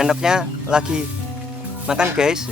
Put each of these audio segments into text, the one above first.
Menoknya lagi makan guys.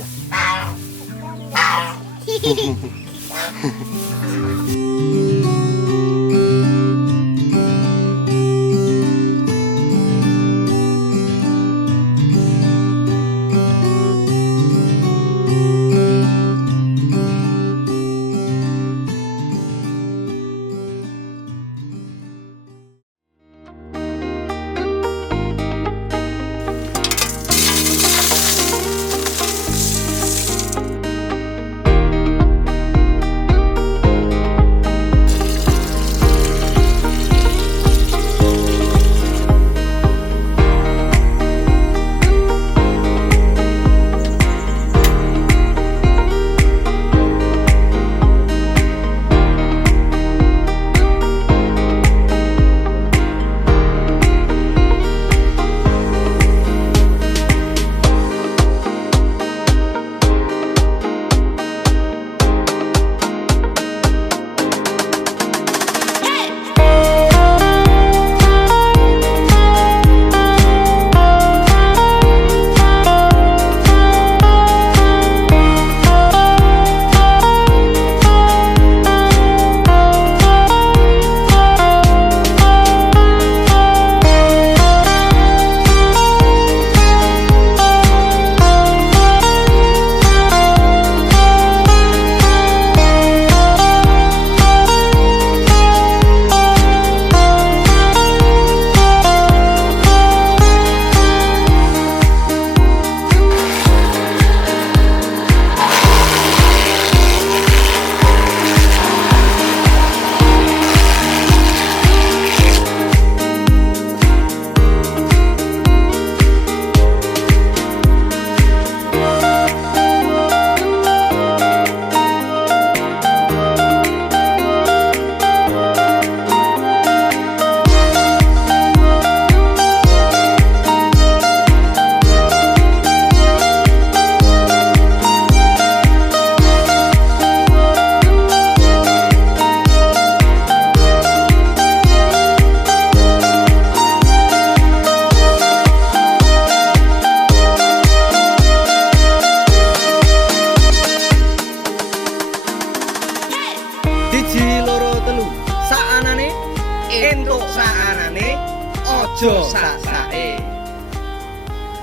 entuk saanane ojo sak-sake.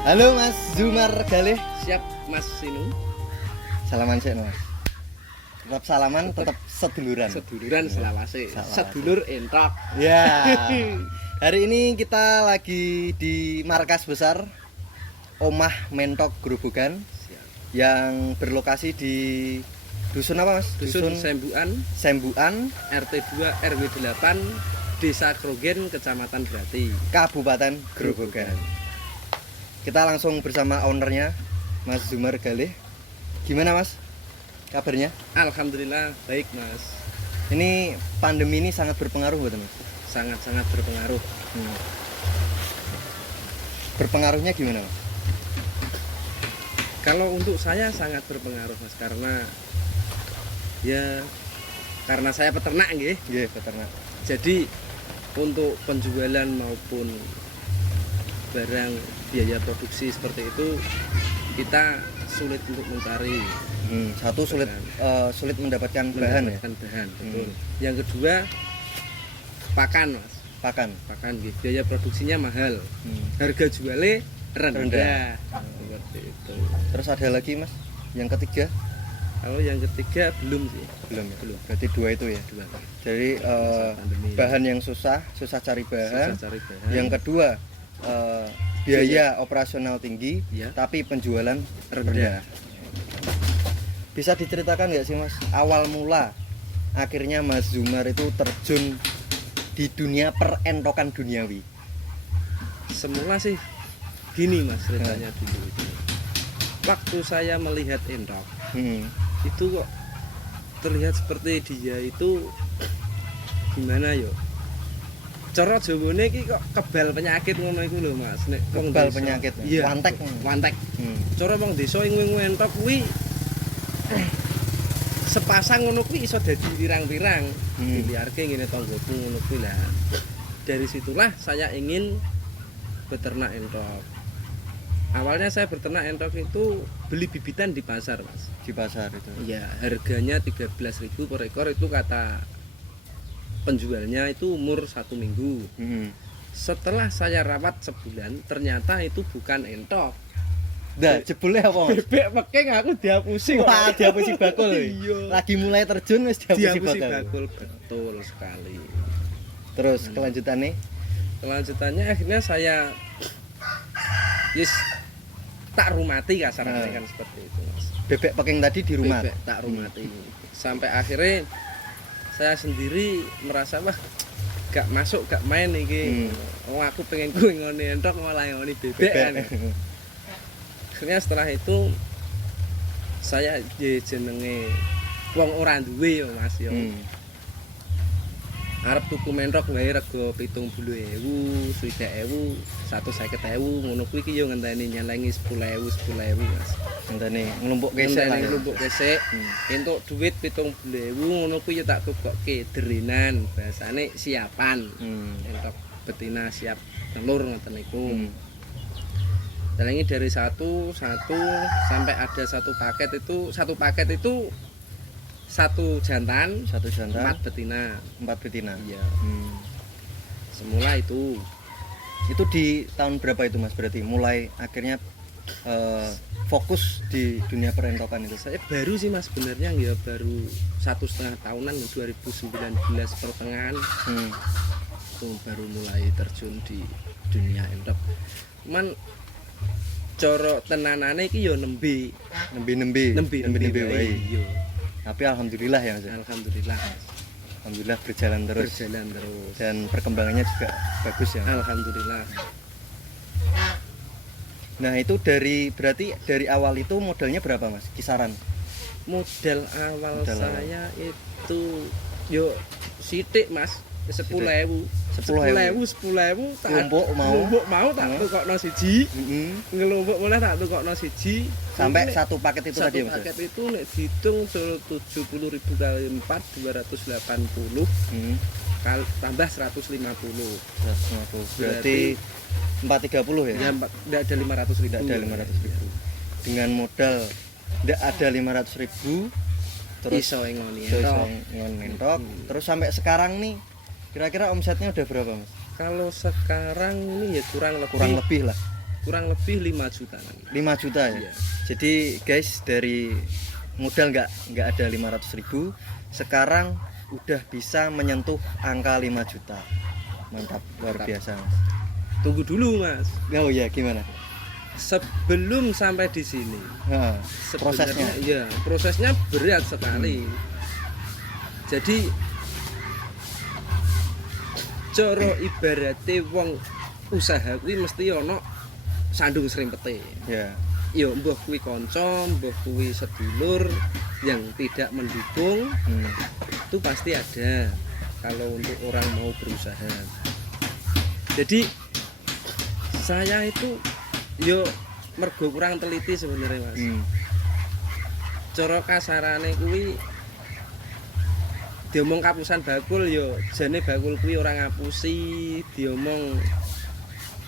Halo Mas Zumar Galih. Siap Mas Sinu. Salaman sik Mas. Tetap salaman, tetap seduluran. Seduluran selawase. Sedulur entok. Ya. Hari ini kita lagi di markas besar Omah Mentok Grobogan yang berlokasi di dusun apa Mas? Dusun Sembuan, RT 2 RW 8, Desa Krogen, Kecamatan Grati, Kabupaten Grobogan. Kita langsung bersama ownernya, Mas Zumar Galih. Gimana Mas kabarnya? Alhamdulillah baik Mas. Ini pandemi ini sangat berpengaruh buat Mas? Sangat-sangat berpengaruh. Berpengaruhnya gimana Mas? Kalau untuk saya sangat berpengaruh Mas, karena karena saya peternak nggih. Nggih, peternak. Jadi untuk penjualan maupun barang biaya produksi seperti itu kita sulit untuk mencari. Satu sulit mendapatkan bahan ya. Bahan, betul. Yang kedua pakan Mas. Pakan nggih. Biaya produksinya mahal. Harga jualnya rendah. Seperti itu. Terus ada lagi Mas, yang ketiga? Kalau yang ketiga belum sih. Belum. Berarti dua itu ya. Dua. Jadi bahan yang susah cari bahan. Yang kedua biaya operasional tinggi, tapi penjualan rendah. Bisa diceritakan nggak sih Mas, awal mula akhirnya Mas Zumar itu terjun di dunia perentokan duniawi? Semula sih gini Mas ceritanya dulu itu. Waktu saya melihat entok, itu kok terlihat seperti dia itu gimana yo? Cara Jawane iki kok kebal penyakit ngono iku lho Mas. Nek kebal penyakit, wantek. Cara wong desa ing entok kuwi sepasang ngono kuwi iso dadi pirang-pirang. Diliarke ngene tanggoku ngono kuwi lah. Dari situlah saya ingin beternak entok. awalnya saya beternak entok itu beli bibitan di pasar mas. Di pasar itu. Iya, harganya 13.000 per ekor, itu kata penjualnya itu umur 1 minggu. Setelah saya rawat sebulan, ternyata itu bukan entok. Dah, jebule apa mas? Bebek peking aku dihapusi. Wah, dihapusi bakul. Iya. Lagi mulai terjun wis dihapusi bakul. Betul sekali. Terus kelanjutannya akhirnya saya tak rumati kasarnya kan seperti itu mas. Bebek peking tadi di rumah. Bebek tak rumati. Sampai akhirnya saya sendiri merasa wah gak masuk gak main iki. Aku pengen kuwi ngene entok malah ngene bebek kan. Akhirnya setelah itu saya jenenge wong ora duwe yo mas yo. Arep tuku mentok wae rega 70.000, 60.000, 150.000 ngono kuwi iki yo ngenteni nyelengi 10.000 Mas. Ngenteni nglumpuk kesek lah. Nglumpuk kesek. Entuk duit 70.000 ngono kuwi yo tak tukokke derenan, bahasane siapan. Entok betina siap telur ngoten niku. Nyelengi dari satu sampai ada satu paket itu satu jantan, 4 betina. Iya. Semula itu di tahun berapa itu mas? Berarti mulai akhirnya fokus di dunia perentokan itu. Saya baru sih mas sebenarnya ya baru 1,5 tahunan 2019 pertengahan itu baru mulai terjun di dunia entok. Cuman coro tenanane iki ya nembe wae. Iya. Tapi alhamdulillah ya mas. Alhamdulillah berjalan terus. Dan perkembangannya juga bagus ya. Alhamdulillah. Nah itu berarti dari awal itu modalnya berapa mas? Kisaran? Modal awal saya itu yo sithik mas. 10.000 tak lumpuk mau tak tukokno siji. Ngelumpuk mulai tak tukokno siji sampai satu paket itu tadi mas. Satu paket itu nek dihitung 70.000 kali 4 280 tambah 150. Berarti 430 ya? Ya enggak ada 500.000. Tidak ada 500.000. Dengan modal enggak ada 500.000 terus iso ngoni entok. Terus sampai sekarang nih kira-kira omsetnya udah berapa mas? Kalau sekarang ini ya kurang lebih 5 juta. 5 juta ya? Iya. Jadi guys dari modal nggak ada 500.000 sekarang udah bisa menyentuh angka 5 juta. Mantap, luar biasa mas. Tunggu dulu mas. Oh ya gimana? Sebelum sampai di sini prosesnya berat sekali. Jadi coro ibarate wong usaha kuwi mesti ana sandung srimpete. Ya. Ya mbah kuwi kanca, mbah kuwi sedulur yang tidak mendukung. Itu pasti ada kalau untuk orang mau berusaha. Jadi saya itu yo mergo kurang teliti sebenarnya mas. Coro kasarane kuwi diomong kapusan bakul yo jane bakul kuwi ora ngapusi, diomong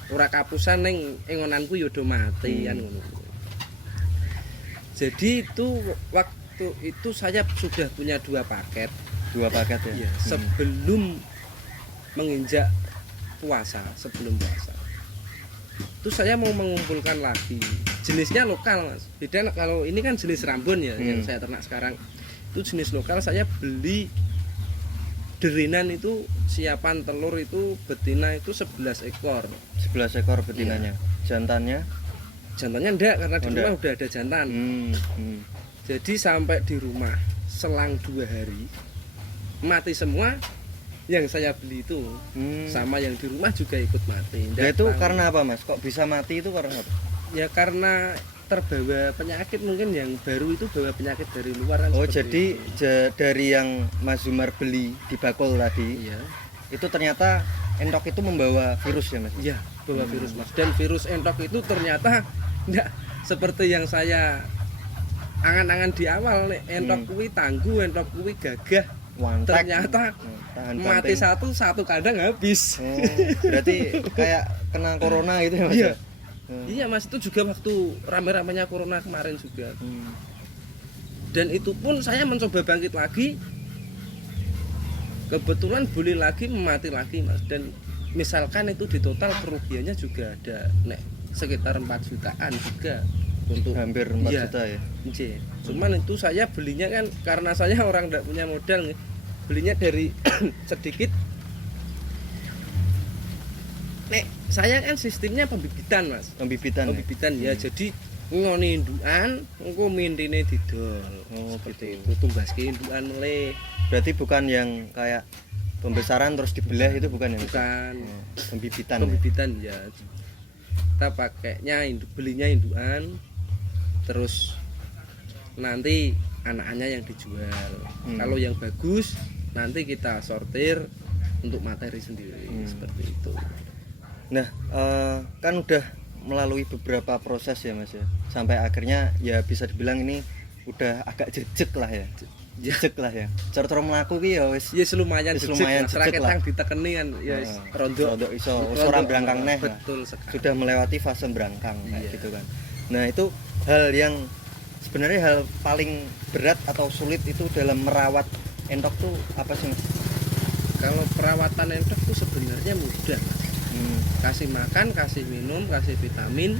ora kapusan ning engonanku yo do mati kan ngono. Jadi itu waktu itu saya sudah punya 2 paket ya. Sebelum menginjak sebelum puasa. Itu saya mau mengumpulkan lagi. Jenisnya lokal mas. Beda kalau ini kan jenis Rambon ya yang saya ternak sekarang. Itu jenis lokal saya beli derenan itu siapan telur itu betina itu 11 ekor. 11 ekor betinanya. Iya. Jantannya enggak karena di rumah udah ada jantan. Jadi sampai di rumah selang 2 hari mati semua yang saya beli itu. Sama yang di rumah juga ikut mati. Nah, itu karena apa mas? Kok bisa mati itu karena apa? Ya karena terbawa penyakit mungkin yang baru itu bawa penyakit dari luar kan. Oh jadi dari yang Mas Zumar beli di bakul tadi, itu ternyata entok itu membawa virus ya mas? Iya, bawa virus mas. Dan virus entok itu ternyata enggak seperti yang saya angan-angan di awal nih. Entok kuwi tangguh, entok kuwi gagah. Ternyata mati satu kandang habis. Berarti kayak kena corona gitu ya mas? Iya. Iya Mas, itu juga waktu rame-ramenya corona kemarin juga. Dan itu pun saya mencoba bangkit lagi, kebetulan boleh lagi mati lagi Mas. Dan misalkan itu di total kerugiannya juga ada sekitar 4 jutaan juga untuk hampir 4 juta ya. Cuman itu saya belinya kan karena saya orang tidak punya modal nih, belinya dari sedikit. Saya kan sistemnya pembibitan Mas. Pembibitan ya. Jadi ngoni indukan engko mintine didol. Seperti itu. Tumbaske indukan meleh. Berarti bukan yang kayak pembesaran terus dibelah itu bukan ya? Bukan. Pembibitan ya. Kita pakainya belinya indukan terus nanti anak-anaknya yang dijual. Kalau yang bagus nanti kita sortir untuk materi sendiri seperti itu. Nah, kan udah melalui beberapa proses ya Mas ya, sampai akhirnya ya bisa dibilang ini udah agak jejek lah ya. Jejek lah ya. Cara-cara mlaku ki ya wis lumayan jejek lah. Yang ditekeni kan ya rondo iso ora brangkang neh. Betul sekali. Sudah melewati fase brangkang kayak gitu kan. Nah, itu hal yang sebenarnya hal paling berat atau sulit itu dalam merawat entok tuh apa sih Mas? Kalau perawatan entok tuh sebenarnya mudah Mas. Kasih makan, kasih minum, kasih vitamin,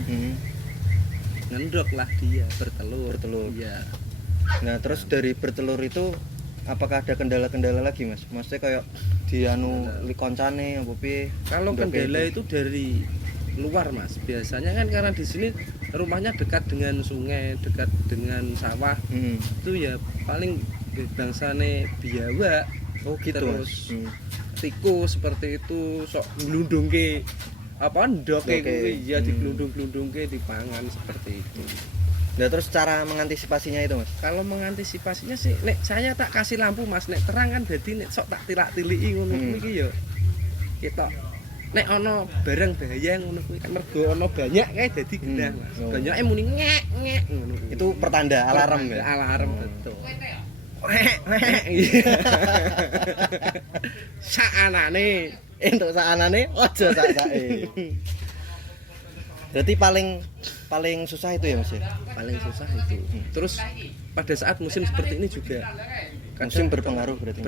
ngendok lah dia bertelur. Iya. Nah terus dari bertelur itu apakah ada kendala-kendala lagi Mas? Maksudnya kayak likoncane apa piye? Kalau kendala itu dari luar Mas. Biasanya kan karena di sini rumahnya dekat dengan sungai, dekat dengan sawah. Itu ya paling bangsane biawak. Oh gitu. Terus tikus seperti itu sok nglundungke ndoke kuwi ya diglundung-glundungke dipangan seperti itu. Nah terus cara mengantisipasinya itu Mas? Kalau mengantisipasinya sih saya tak kasih lampu Mas, terang kan dadi sok tak tilak-tiliki ngono kuwi iki ya. Ketok ono barang bahaya ngono kuwi kan mergo ono banyak kae dadi genah Mas. Banyake muni ngek ngono kuwi. Itu pertanda alarm ya? Alarm betul. Sakanane entuk sakanane aja sak-sake. Berarti paling susah itu ya Mas ya? Paling susah itu. Terus pada saat musim seperti ini juga musim berpengaruh berarti.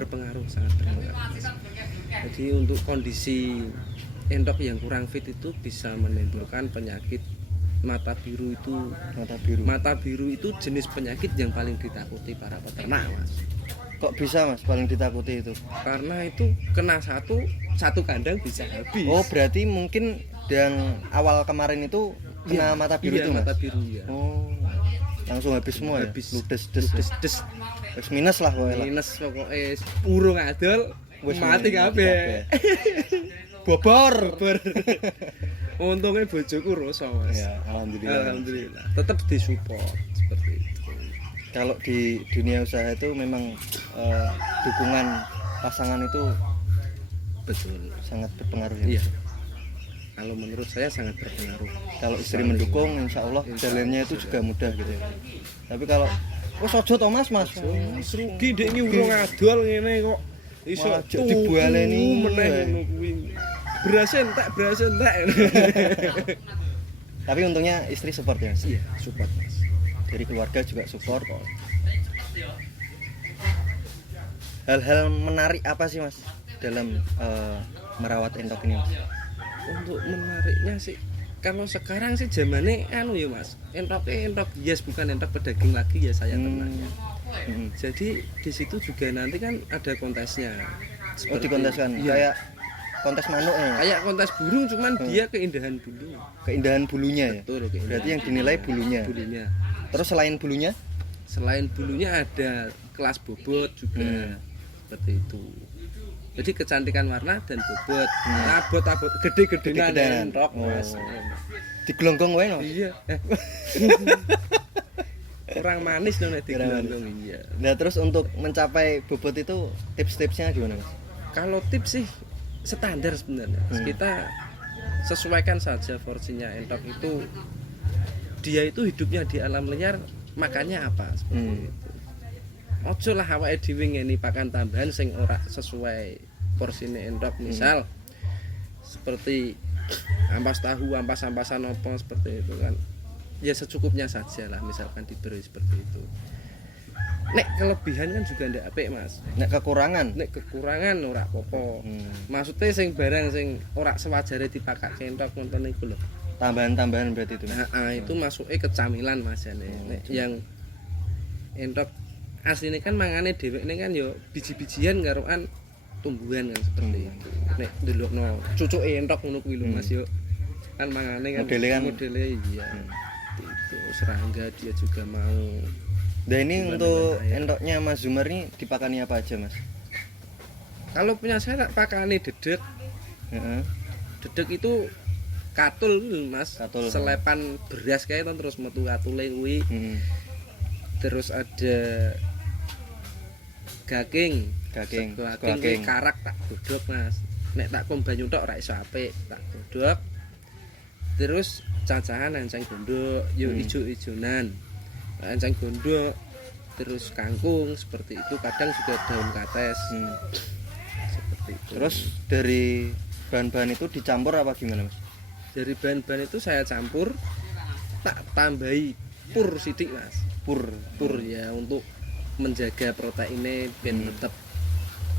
Sangat berpengaruh. Jadi untuk kondisi entok yang kurang fit itu bisa menimbulkan penyakit mata biru itu. Mata biru itu jenis penyakit yang paling ditakuti para peternak Mas. Kok bisa Mas paling ditakuti itu? Karena itu kena satu kandang bisa habis. Oh berarti mungkin yang awal kemarin itu kena mata biru itu Mas? Mata biru ya. Oh langsung habis semua ya? Ludes. Terus minus pokoknya. Urung adol mati kabeh. Bobor. Untungnya bojoku roso Mas. Ya, alhamdulillah. Tetap disupport seperti itu. Kalau di dunia usaha itu memang dukungan pasangan itu betul sangat berpengaruh ya. Iya. Kalau menurut saya sangat berpengaruh. Kalau istri mendukung, insya Allah jalannya itu juga mudah gitu ya. Tapi kalau sojo to Mas. Rugi dek iki urung adol ngene kok. Iso dibualeni meneh ngono kuwi. Beras entek. Tapi untungnya istri support ya Mas? Iya, support Mas. Dari keluarga juga support. Hal-hal menarik apa sih Mas dalam merawat entok ini Mas? Untuk menariknya sih kalau sekarang sih zamannya ya Mas. Entok hias bukan entok pedaging lagi ya saya ternaknya. Jadi di situ juga nanti kan ada kontesnya. Dikonteskan kayak kontes manuk ya? Kayak kontes burung cuman dia keindahan bulunya ya? Betul, berarti yang dinilai bulunya. Terus selain bulunya? Selain bulunya ada kelas bobot juga. Seperti itu. Jadi kecantikan warna dan bobot. Abot gede-gedean entok Mas. Diglonggong wae no? Iya. Kurang manis nek diglonggong iya. Nah, terus untuk mencapai bobot itu tips-tipsnya gimana Mas? Kalau tips sih standar sebenarnya. Kita sesuaikan saja porsinya entok itu. Dia itu hidupnya di alam liar, makannya apa seperti itu. Ojo lah awake dhewe ngeni pakan tambahan sing ora sesuai porsine entok. Misal seperti ampas tahu, ampas-ampasan apa seperti itu kan. Ya secukupnya saja lah misalkan diberi seperti itu. Nek kelebihan kan juga ndak apik Mas. Nek kekurangan ora apa-apa. Maksudnya sing barang sing ora sewajare dipakake entok ngoten niku lho. Tambahan-tambahan berarti itu. Itu masuknya kecamilan Mas jane. Nek yang entok asline kan mangane dhewek ini kan yo biji-bijian karoan tumbuhan kan seperti itu. Nek ndelokno cucuke entok ngono kuwi lho Mas yo. Kan mangane kan modele iya. Itu serangga dia juga mau. Nah ini untuk endoknya Mas Zumar ini dipakani apa aja Mas? Kalau punya saya pakani dedek. Dedek itu katul Mas. Selepan beras kayak terus metu katule kuwi. Terus ada gaging karak tak godhog Mas. Nek tak kom banyu tok ora iso apik, tak godhog. Terus cacahan enceng gondok, yo ijo-ijonan. Enceng gondok, terus kangkung seperti itu, kadang juga daun kates. Seperti itu. Terus dari bahan-bahan itu dicampur apa gimana Mas? Dari bahan-bahan itu saya campur, tak tambahi pur sidik Mas. Pur ya untuk menjaga proteinnya ben tetap.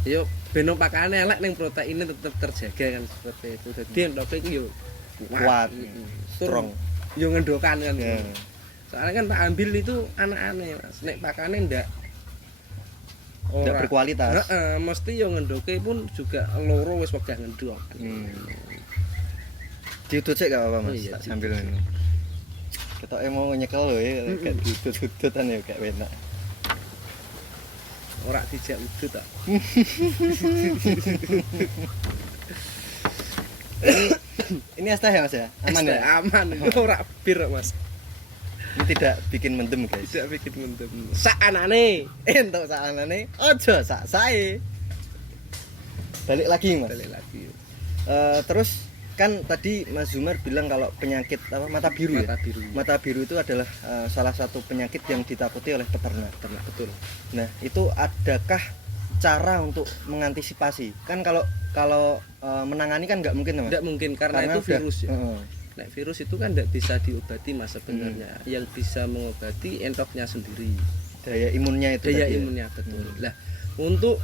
Yo beno pakane elek ning proteinnya tetap terjaga kan seperti itu. Jadi endoke iki yo kuat, strong. Yo ngendokan kan. Soalnya kan tak ambil itu anak-anak Mas. Nek pakane ndak berkualitas. Mesti yo ngendoke pun juga loro wis wegah ngendok. Diudut sik gak apa-apa Mas, tak sambil ini. Ketoke mau nyekel lho ya, kayak diudut-udutan ya kayak enak. Ora dijak udut tak. Ini es teh ya Mas ya? Aman ya? Aman, itu ora bir Mas. Ini tidak bikin mendem guys. Tidak bikin mendem. Sakanane, entuk sakanane, ojo sak sae. Balik lagi Mas. Terus kan tadi Mas Zumar bilang kalau penyakit apa mata biru. Mata biru itu adalah salah satu penyakit yang ditakuti oleh peternak. Betul. Nah, itu adakah cara untuk mengantisipasi? Kan kalau menangani kan nggak mungkin Mas. Nggak mungkin karena itu virus ya. Nah, virus itu kan tidak bisa diobati Mas sebenarnya. Yang bisa mengobati entoknya sendiri. Daya imunnya itu. Imunnya betul. Lah, untuk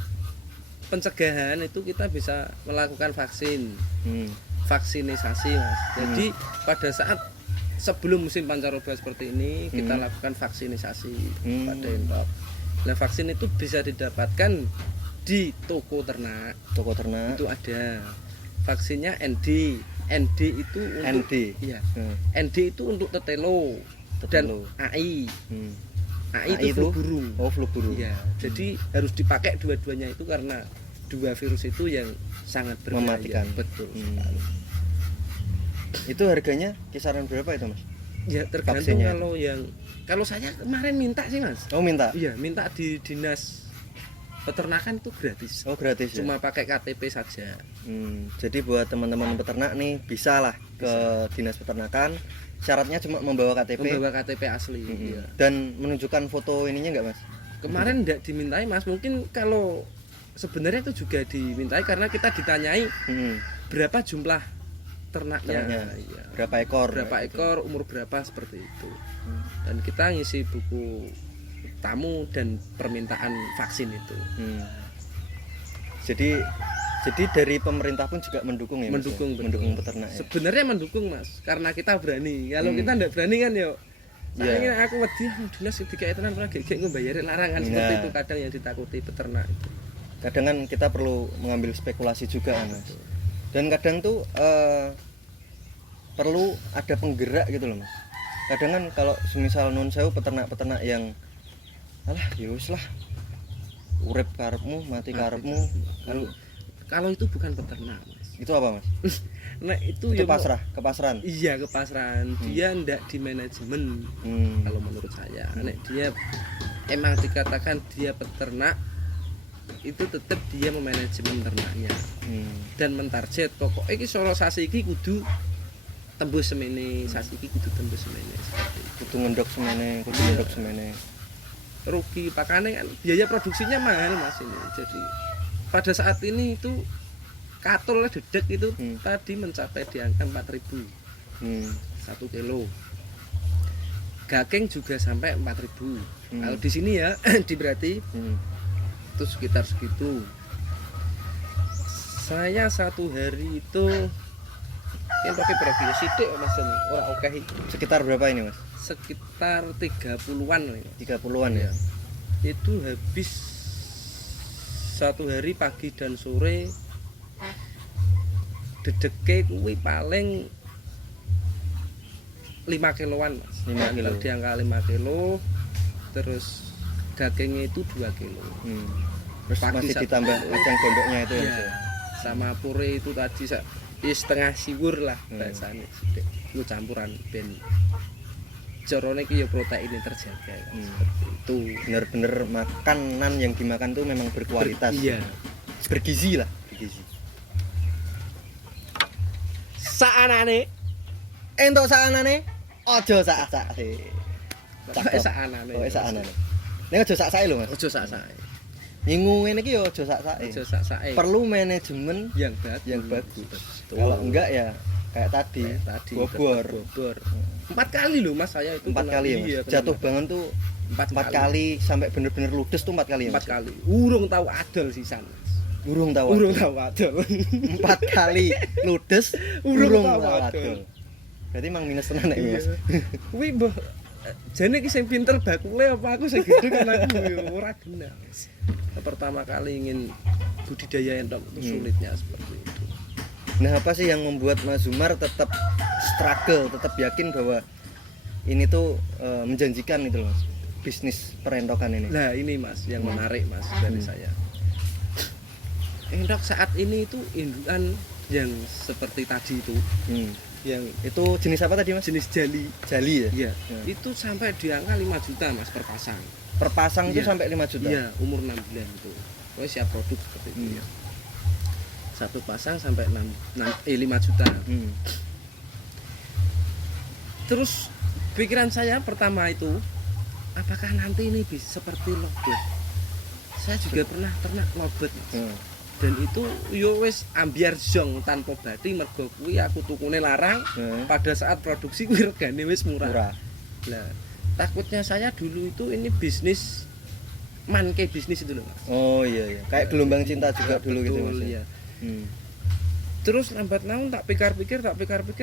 pencegahan itu kita bisa melakukan vaksin. Vaksinisasi Mas. Jadi pada saat sebelum musim pancaroba seperti ini kita lakukan vaksinisasi pada entok. Nah, vaksin itu bisa didapatkan di toko ternak. Itu ada. Vaksinnya ND itu untuk iya. ND itu untuk tetelo dan AI. AI itu flu burung. Oh, flu burung. Iya. Jadi harus dipakai dua-duanya itu karena dua virus itu yang sangat berbahaya. Mematikan. Betul. Itu harganya kisaran berapa itu Mas? Ya tergantung kalau saya kemarin minta sih Mas. Oh minta? Iya minta di dinas peternakan itu gratis. Oh gratis. Cuma pakai KTP saja. Jadi buat teman-teman peternak nih bisa lah ke dinas peternakan. Syaratnya cuma membawa KTP. Membawa KTP asli. Iya. Dan menunjukkan foto ininya nggak Mas? Kemarin enggak dimintai Mas. Mungkin kalau sebenarnya itu juga dimintai karena kita ditanyai berapa jumlah ternaknya. Iya. Berapa ekor, umur berapa seperti itu. Dan kita ngisi buku tamu dan permintaan vaksin itu. Jadi dari pemerintah pun juga mendukung ya Mas? Mendukung peternak ya? Sebenarnya mendukung Mas, karena kita berani. Kalau kita enggak berani kan yo saya aku wedi dinas dikai tenan ora gek ngembayarin larangan seperti itu kadang yang ditakuti peternak itu. Kadang kan kita perlu mengambil spekulasi juga Mas. Dan kadang tuh perlu ada penggerak gitu loh Mas. Kadang kan kalau semisal nun sewu peternak-peternak yang alah yus lah urip karepmu mati karepmu kalau itu bukan peternak Mas. Itu apa Mas? Nah itu ya kepasrahan. Iya kepasrahan. Dia ndak di manajemen kalau menurut saya. Nek dia emang dikatakan dia peternak itu tetap dia memanajemen ternaknya dan mentarget pokoknya iki soro sasi iki kudu tembus semene, sasi iki kudu tembus semene, kudu ngendok semene. Rugi pakane kan biaya produksinya mahal Mas ini. Jadi pada saat ini itu katul dedek itu tadi mencapai di angka 4.000 1 kilo. Gakeng juga sampai 4.000. Kalau di sini ya berarti itu sekitar segitu. Saya satu hari itu yang pakai berapa ya sidik Mas, ora oke. Sekitar berapa ini Mas? Sekitar 30-an ini. 30-an ya. Itu habis satu hari pagi dan sore dedeke kuwi paling 5 kiloan Mas. 5 kilo. Di angka 5 kilo. Terus dagingnya itu 2 kilo. Terus masih ditambah kacang gondoknya itu ya. Sama pure itu tadi setengah siwur lah bahasanya. Itu campuran ben corone ki ya protein terjaga seperti itu. Bener-bener makanan yang dimakan tuh memang berkualitas. Iya. Bergizi lah, bergizi. Saanane Entuk saanane aja sak-sak. Pokoke saanane. Pokoke saanane. Nek aja sak-sake lho Mas. Aja sak-sake. Nyingu ngene iki ya aja sak-sake. Aja sak-sake. Perlu manajemen yang bagus. Kalau enggak ya kayak tadi bobor. 4 kali loh Mas saya itu 4 kali ya Mas. Iya, Jatuh bangun tuh 4 kali sampai bener-bener ludes tuh 4 kali ya Mas. 4 kali. Urung tahu adol sisan Mas. Urung tahu adol. 4 kali ludes urung tahu adol. Berarti emang minus tenan nek Mas. Kuwi mbah jane iki sing pinter bakule apa aku sing gedhe kan aku ora kena. Pertama kali ingin budidaya entok itu sulitnya seperti itu. Nah, apa sih yang membuat Mas Zumar tetap struggle, tetap yakin bahwa ini tuh menjanjikan itu loh Mas, bisnis perentokan ini? Nah, ini Mas yang menarik Mas dari saya. Endok saat ini itu indukan yang seperti tadi itu. Yang itu jenis apa tadi Mas? Jenis jali ya? Iya. Itu sampai di angka 5 juta Mas per pasang. Per pasang itu sampai 5 juta? Iya, umur 6 bulan itu. Pokoknya siap produk seperti itu ya. Satu pasang sampai 5 juta. Terus pikiran saya pertama itu, apakah nanti ini bisa seperti lobet? Saya juga pernah ternak lobet Mas. Dan itu yo wis ambiar jong tanpa bathi mergo kuwi aku tukune larang. Pada saat produksi kuwi regane wis murah. Nah, takutnya saya dulu itu ini bisnis manke bisnis itu loh Mas. Oh iya. Kayak gelombang cinta juga dulu gitu Mas. Iya. Terus lambat laun tak pikir-pikir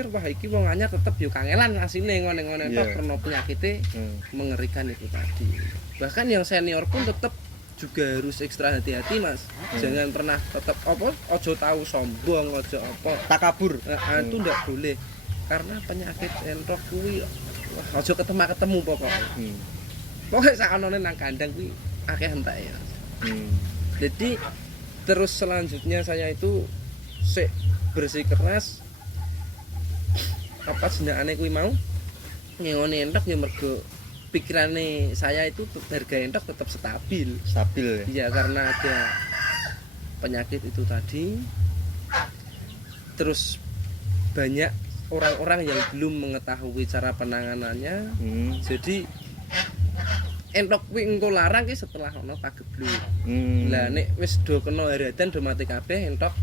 wah iki wong anyar tetep yo kangelan asine ngene-ngene tok karena penyakitnya mengerikan itu tadi. Bahkan yang senior pun tetep juga harus ekstra hati-hati Mas. Jangan pernah tetap ojo tahu sombong, ojo takabur. Itu ndak boleh. Karena penyakit entok kuwi ojo ketemu pokoknya. Pokoknya sakanone nang kandang kuwi akeh enteke ya. Jadi terus selanjutnya saya itu bersih keras apa jenengane kuwi mau ngene entok ya mergo pikirane saya itu harga entok tetap stabil ya? Iya, karena ada penyakit itu tadi. Terus banyak orang-orang yang belum mengetahui cara penanganannya. Jadi entok kuwi engko larang ki setelah ono pagebluk. Lah nek wis do kena haradan do mati kabeh entok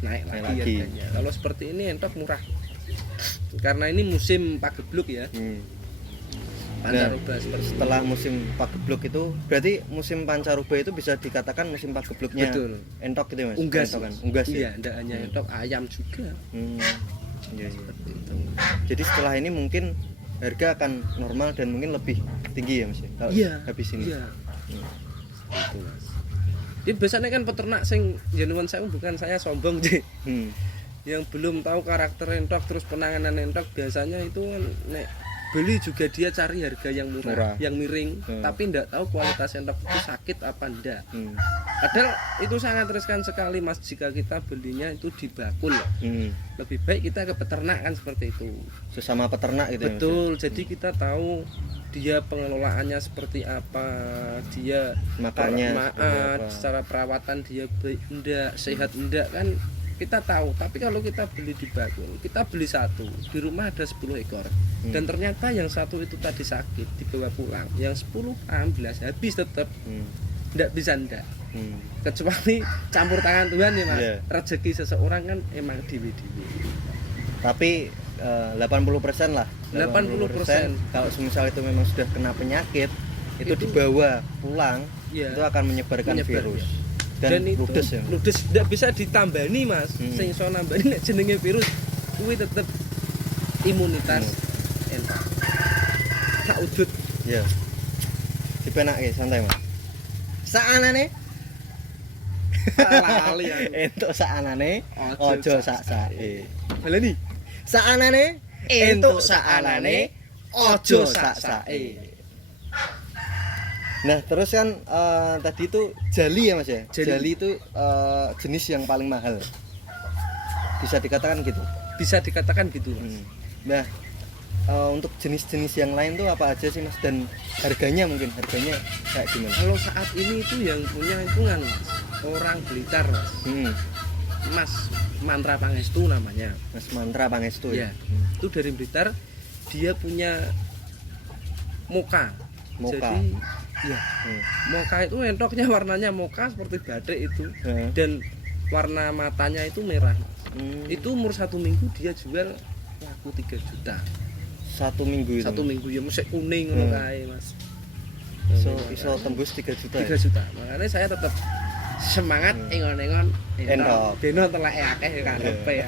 naik lagi harganya. Kalau seperti ini entok murah. Karena ini musim pagebluk ya. Pancaroba setelah musim pagebluk itu berarti musim pancaroba itu bisa dikatakan musim pagebluknya. Betul. Entok gitu Mas. Unggas ya. Iya, enggak hanya entok, ayam juga. Iya. Itu. Jadi setelah ini mungkin harga akan normal dan mungkin lebih tinggi ya Mas ya. Kalau habis ini. Iya. Itu Mas. Jadi biasanya kan peternak sing jenengan saya bukan saya sombong deh. Yang belum tahu karakter entok terus penanganan entok biasanya itu kan nek beli juga dia cari harga yang murah. Yang miring, tapi enggak tahu kualitas entok itu sakit apa enggak. Padahal itu sangat riskan sekali Mas jika kita belinya itu di bakul. Lebih baik kita ke peternak kan seperti itu. Sesama peternak gitu. Betul, ya, jadi kita tahu dia pengelolaannya seperti apa, dia makannya secara perawatan dia baik enggak, sehat enggak kan kita tahu. Tapi kalau kita beli di bakul, kita beli satu, di rumah ada 10 ekor. Dan ternyata yang satu itu tadi sakit, dibawa pulang. Yang 10 ambles habis tetap. Enggak bisa enggak. Kecuali campur tangan Tuhan ya mas. Rezeki seseorang kan emang dewi-dewi. Tapi 80% lah. 80%. Kalau semisal itu memang sudah kena penyakit, itu dibawa pulang, itu akan menyebarkan virus. Dan ludes ya. Ludes tidak bisa ditambani mas. Sing iso nambani nek jenenge virus kuwi tetep imunitas entok. Tak wujud. Ya. Dipenake santai mas. Saanane lali aku. Entuk saanane aja sak-sake. Baleni. Saanane entuk saanane aja sak-sake. Nah, terus kan tadi itu jali ya Mas ya. Jali itu jenis yang paling mahal. Bisa dikatakan gitu. Bisa dikatakan gitu, Mas. Nah, untuk jenis-jenis yang lain tuh apa aja sih Mas, dan harganya kayak gimana? Kalau saat ini itu yang punya itu kan orang Blitar, Mas. Mas Mantra Pangestu namanya. Mas Mantra Pangestu ya. Itu dari Blitar, dia punya moka. Jadi ya, moka itu entoknya warnanya moka seperti batik itu. Dan warna matanya itu merah. Itu umur 1 minggu dia jual laku 3 juta. 1 minggu itu. 1 minggu ya mesti kuning ngono kae, Mas. Iso tembus 3 juta. 3 juta. Makanya saya tetap semangat engon-engon entok. Deno teleke akeh ya karepe ya.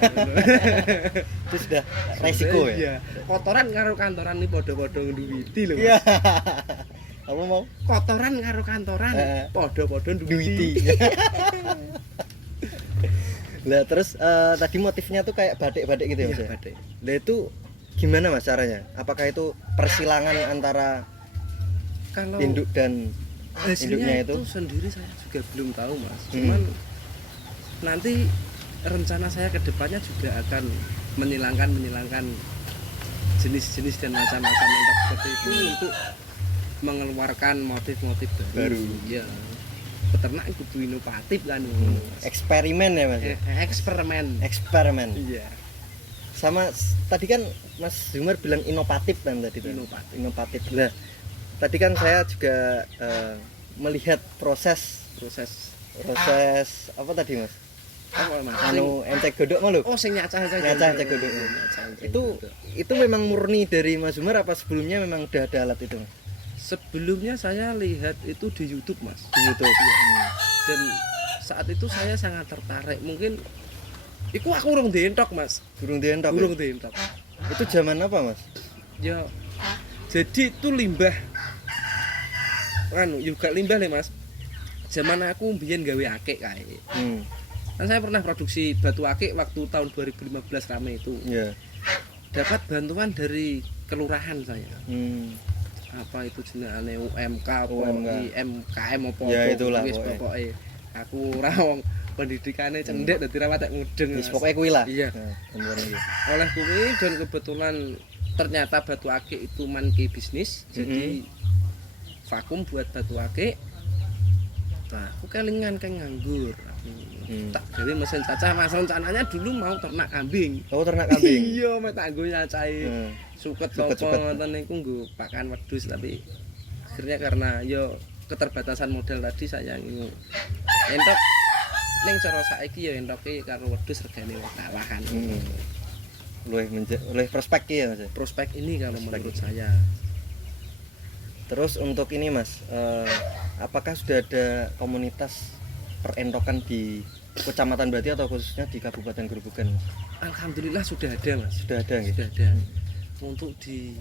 Itu sudah resiko ya. Iya. Kotoran karo kantoran iki padha-padha nduwiti lho. Iya. Apa mau? Kotoran karo kantoran padha-padha nduwiti. Lah terus tadi motifnya tuh kayak batik-batik gitu ya Mas. Iya, batik. Lah itu gimana Mas caranya? Apakah itu persilangan antara kalau induk dan induknya itu sendiri saya juga belum tahu Mas. Cuman nanti rencana saya ke depannya juga akan menghilangkan jenis-jenis dan macam-macam entok seperti itu untuk mengeluarkan motif-motif baru. Ya. Peternak kudu inovatif kan. Eksperimen ya Mas. Eksperimen. Iya. Sama tadi kan Mas Zumar bilang inovatif kan tadi. Inovatif. Nah, tadi kan saya juga melihat proses apa tadi Mas? Apa Mas? Encek godok malu. Oh, sing nyacah encek godok. Itu memang murni dari Mas Zumar apa sebelumnya memang udah ada alat itu Mas? Sebelumnya saya lihat itu di YouTube Mas. Di YouTube. Dan saat itu saya sangat tertarik. Mungkin iku aku urung dientok Mas. Urung dientok. Itu zaman apa Mas? Ya. Jadi itu limbah. Juga limbah nih Mas. Zaman aku mbiyen gawe akik kae. Kan saya pernah produksi batu akik waktu tahun 2015 rame itu. Iya. Dapat bantuan dari kelurahan saya. Apa itu jenenge UMK apa IMKM apa ya itulah pokoknya aku ora wong pendidikane cendek dadi ra watek mudeng wis pokoke kuwi lah. Iya. Oleh kuwi dan kebetulan ternyata batu akik itu manke bisnis. Jadi vakum buat batu akik. Nah, aku kelingan kan nganggur. Tak gawe mesin cacah Mas, rencananya dulu mau ternak kambing. Oh, ternak kambing. Iya, mek tak nggo nyacahi. Suket sapa ngoten niku nggo pakan wedhus, tapi akhirnya karena yo keterbatasan modal tadi saya entok ning cara saiki ya entoke karo wedhus regane kawahan. Luwih prospek ya Mas. Prospek ini kalau menurut saya. Terus untuk ini Mas, apakah sudah ada komunitas perentokan di kecamatan berarti atau khususnya di Kabupaten Grobogan? Alhamdulillah sudah ada Mas. Sudah ada gitu. Sudah ada. Untuk di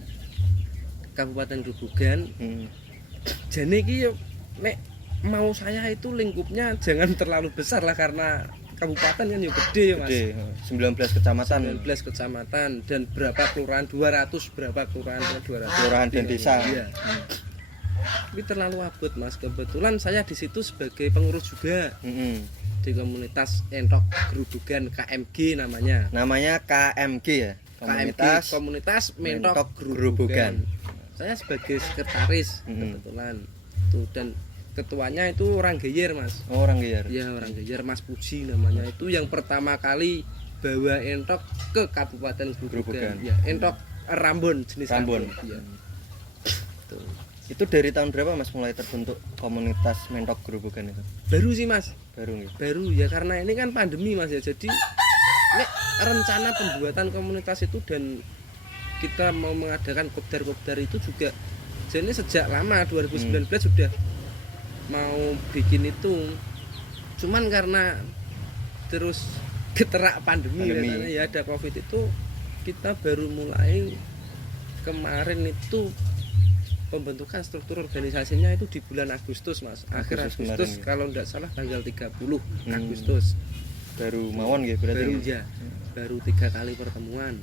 Kabupaten Grobogan. Jane iki yo nek mau saya itu lingkupnya jangan terlalu besar lah karena kabupaten kan yo gede ya Mas. Gede. 19 kecamatan. 19 kecamatan dan berapa kelurahan? 200 berapa kelurahan? 200 kelurahan dan desa. Iya. Tapi terlalu abot Mas. Kebetulan saya di situ sebagai pengurus juga. Di komunitas entok Grobogan KMG namanya. Namanya KMG ya. Komunitas Mentok Grobogan. Saya sebagai sekretaris kebetulan tuh, dan ketuanya itu orang Geyer Mas. Oh, orang Geyer. Iya, orang Geyer, Mas Puji namanya. Itu yang pertama kali bawa entok ke Kabupaten Grobogan. Ya, entok Rambon, jenis Rambon. Iya. Tuh. Itu dari tahun berapa Mas mulai terbentuk komunitas Mentok Grobogan itu? Baru sih Mas. Baru nih. Baru ya, karena ini kan pandemi Mas ya. Jadi nek rencana pembuatan komunitas itu dan kita mau mengadakan kopdar itu juga jadi sejak lama 2019 sudah mau bikin itu. Cuman karena terus geterak pandemi. Ya ada Covid itu, kita baru mulai kemarin itu pembentukan struktur organisasinya itu di bulan Agustus Mas. Akhir Agustus kemarin, kalau tidak salah tanggal 30 Agustus. Baru mawon gitu berarti. Baru ya. Baru 3 kali pertemuan.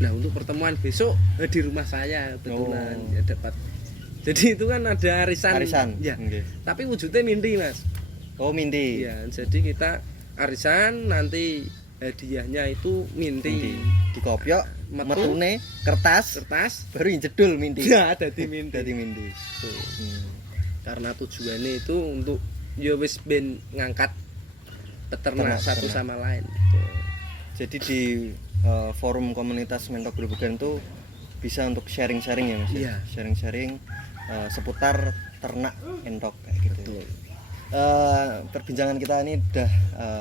Nah, untuk pertemuan besok di rumah saya kebetulan ya dapat. Jadi itu kan ada arisan. Ya. Tapi wujudnya mindi Mas. Oh, mindi. Iya, jadi kita arisan, nanti hadiahnya itu mindi. Dikopiok metune kertas baru jedul mindi. Ya, dadi mindi. Dadi mindi. Karena tujuannya itu untuk ya wis ben ngangkat peternak satu sama lain. Jadi di forum komunitas Mentok Grobogan itu bisa untuk sharing-sharing ya Mas. Iya. Sharing-sharing seputar ternak entok kayak gitu. Betul. Perbincangan kita ini udah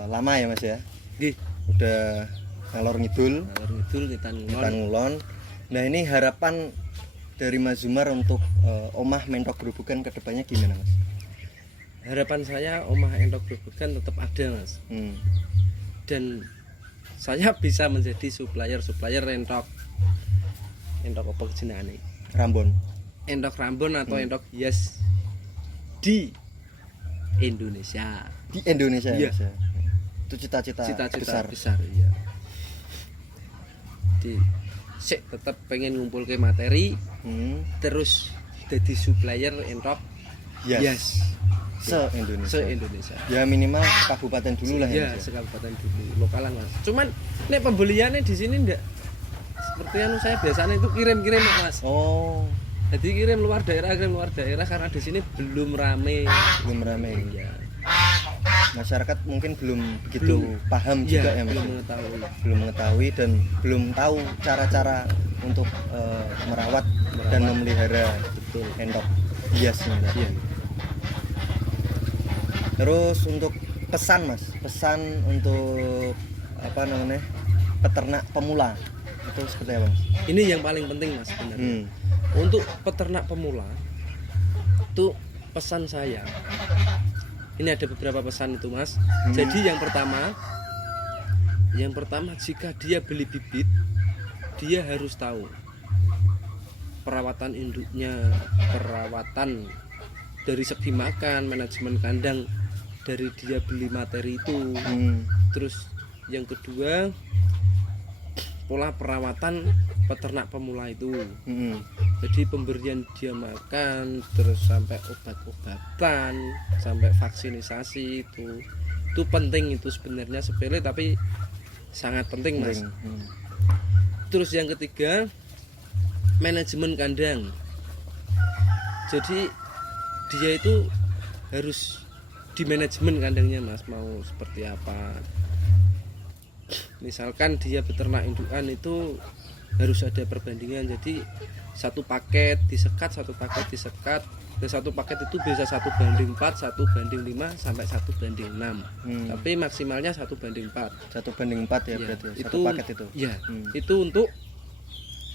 lama ya Mas ya. Nggih. Udah ngalor ngidul kita ngulon. Nah, ini harapan dari Mas Zumar untuk Omah Mentok Grobogan ke depannya gimana Mas? Harapan saya Omah Mentok Grobogan tetap ada Mas. Dan saya bisa menjadi supplier entok apa jenenge? Rambon. Entok Rambon atau entok hias di Indonesia. Di Indonesia ya. Mas. Itu cita-cita besar iya. Tetap pengen ngumpul ke materi, terus jadi supplier entok yes. Se-Indonesia. Ya minimal kabupaten dulu lah ya. Iya, sekabupaten dulu, lokalan Mas. Cuman nek pembeliannya di sini ndak seperti saya biasanya itu kirim-kirim Mas. Oh. Jadi kirim luar daerah karena di sini belum rame. Ya. Masyarakat mungkin belum begitu paham juga ya Mas. Belum mengetahui dan belum tahu cara-cara untuk merawat dan memelihara entok hiasnya. Iya. Terus untuk pesan Mas, pesan untuk peternak pemula itu seperti apa Mas? Ini yang paling penting Mas sebenarnya. Untuk peternak pemula itu pesan saya. Ini ada beberapa pesan itu Mas. Jadi yang pertama jika dia beli bibit, dia harus tahu perawatan induknya, perawatan dari segi makan, manajemen kandang dari dia beli materi itu. Terus yang kedua, pola perawatan peternak pemula itu. Jadi pemberian dia makan, terus sampai obat-obatan, sampai vaksinisasi itu penting, itu sebenarnya sepele tapi sangat penting Mas. Terus yang ketiga, manajemen kandang. Jadi dia itu harus di manajemen kandangnya Mas, mau seperti apa. Misalkan dia beternak indukan itu harus ada perbandingan, jadi satu paket disekat, dan satu paket itu bisa 1:4, 1:5 sampai 1:6. Tapi maksimalnya 1:4. 1:4 ya, berarti satu paket itu. Ya, itu untuk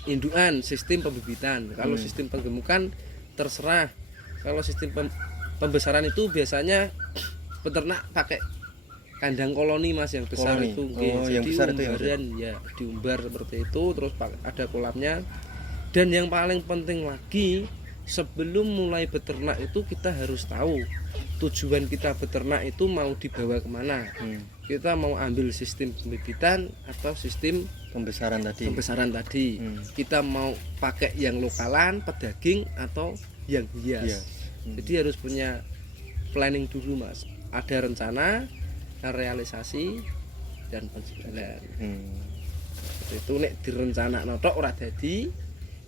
indukan sistem pembibitan. Kalau sistem penggemukan terserah. Kalau sistem pembesaran itu biasanya peternak pakai kandang koloni Mas yang besar itu. Yang besar itu ya diumbar seperti itu, terus ada kolamnya. Dan yang paling penting lagi, sebelum mulai beternak itu kita harus tahu tujuan kita beternak itu mau dibawa kemana. Kita mau ambil sistem pembibitan atau sistem pembesaran tadi. Kita mau pakai yang lokalan, pedaging atau yang hias. Jadi harus punya planning dulu Mas. Ada rencana, realisasi, dan penjualan. Itu nek direncanakno tok ora dadi,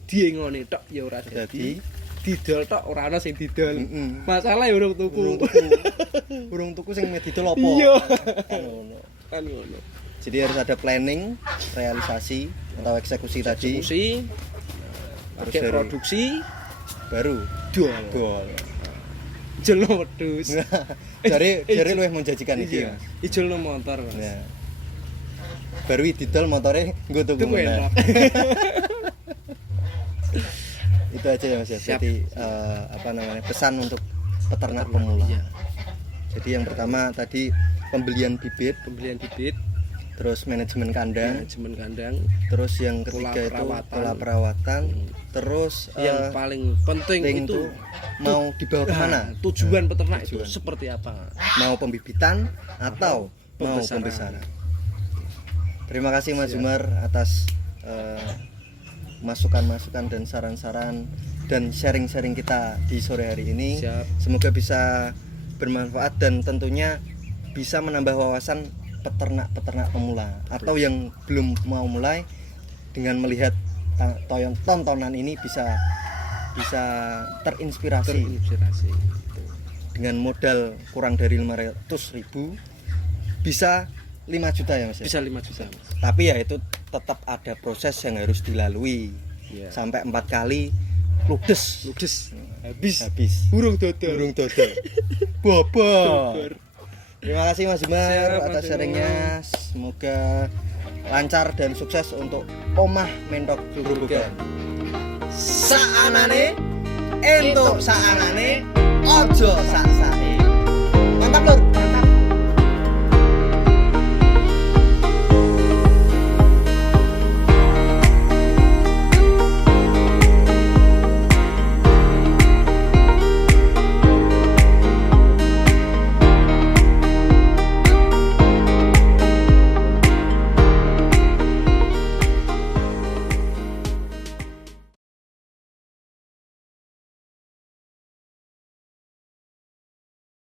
diengone tok ya ora dadi, didol tok ora ana sing didol. Masalah ya urung tuku. Urung tuku sing didol apa? Iya. Kan ngono. Jadi harus ada planning, realisasi atau eksekusi tadi. Terus produksi baru didol. Ijolno wedhus. Jare luwih menjanjikan iki, Iya, Mas. ijolno motor, Mas. Ya. Baru didol motore nggo tuku Tuku meneh. enak. Itu aja ya Mas ya. Siap. Jadi pesan untuk peternak pemula. Iya. Jadi yang pertama tadi pembelian bibit, terus manajemen kandang, terus yang ketiga itu pola perawatan, terus yang paling penting itu mau dibawa kemana? Tujuan peternak itu seperti apa? Mau pembibitan atau mau pembesaran? Terima kasih Mas Zumar atas masukan-masukan dan saran-saran dan sharing-sharing kita di sore hari ini. Siap. Semoga bisa bermanfaat dan tentunya bisa menambah wawasan peternak-peternak pemula atau yang belum mau mulai, dengan melihat tontonan ini bisa terinspirasi. Dengan modal kurang dari 500.000 bisa 5 juta ya Mas ya? Bisa 5 juta, Mas. Tapi ya itu tetap ada proses yang harus dilalui. Sampai 4 kali ludes habis Burung dodol. Bobor. Terima kasih Mas Zumar atas sharingnya. Semoga lancar dan sukses untuk omah mentok Grobogan. Saanane entuk saanane ojo sak-sake. Mantap Lur.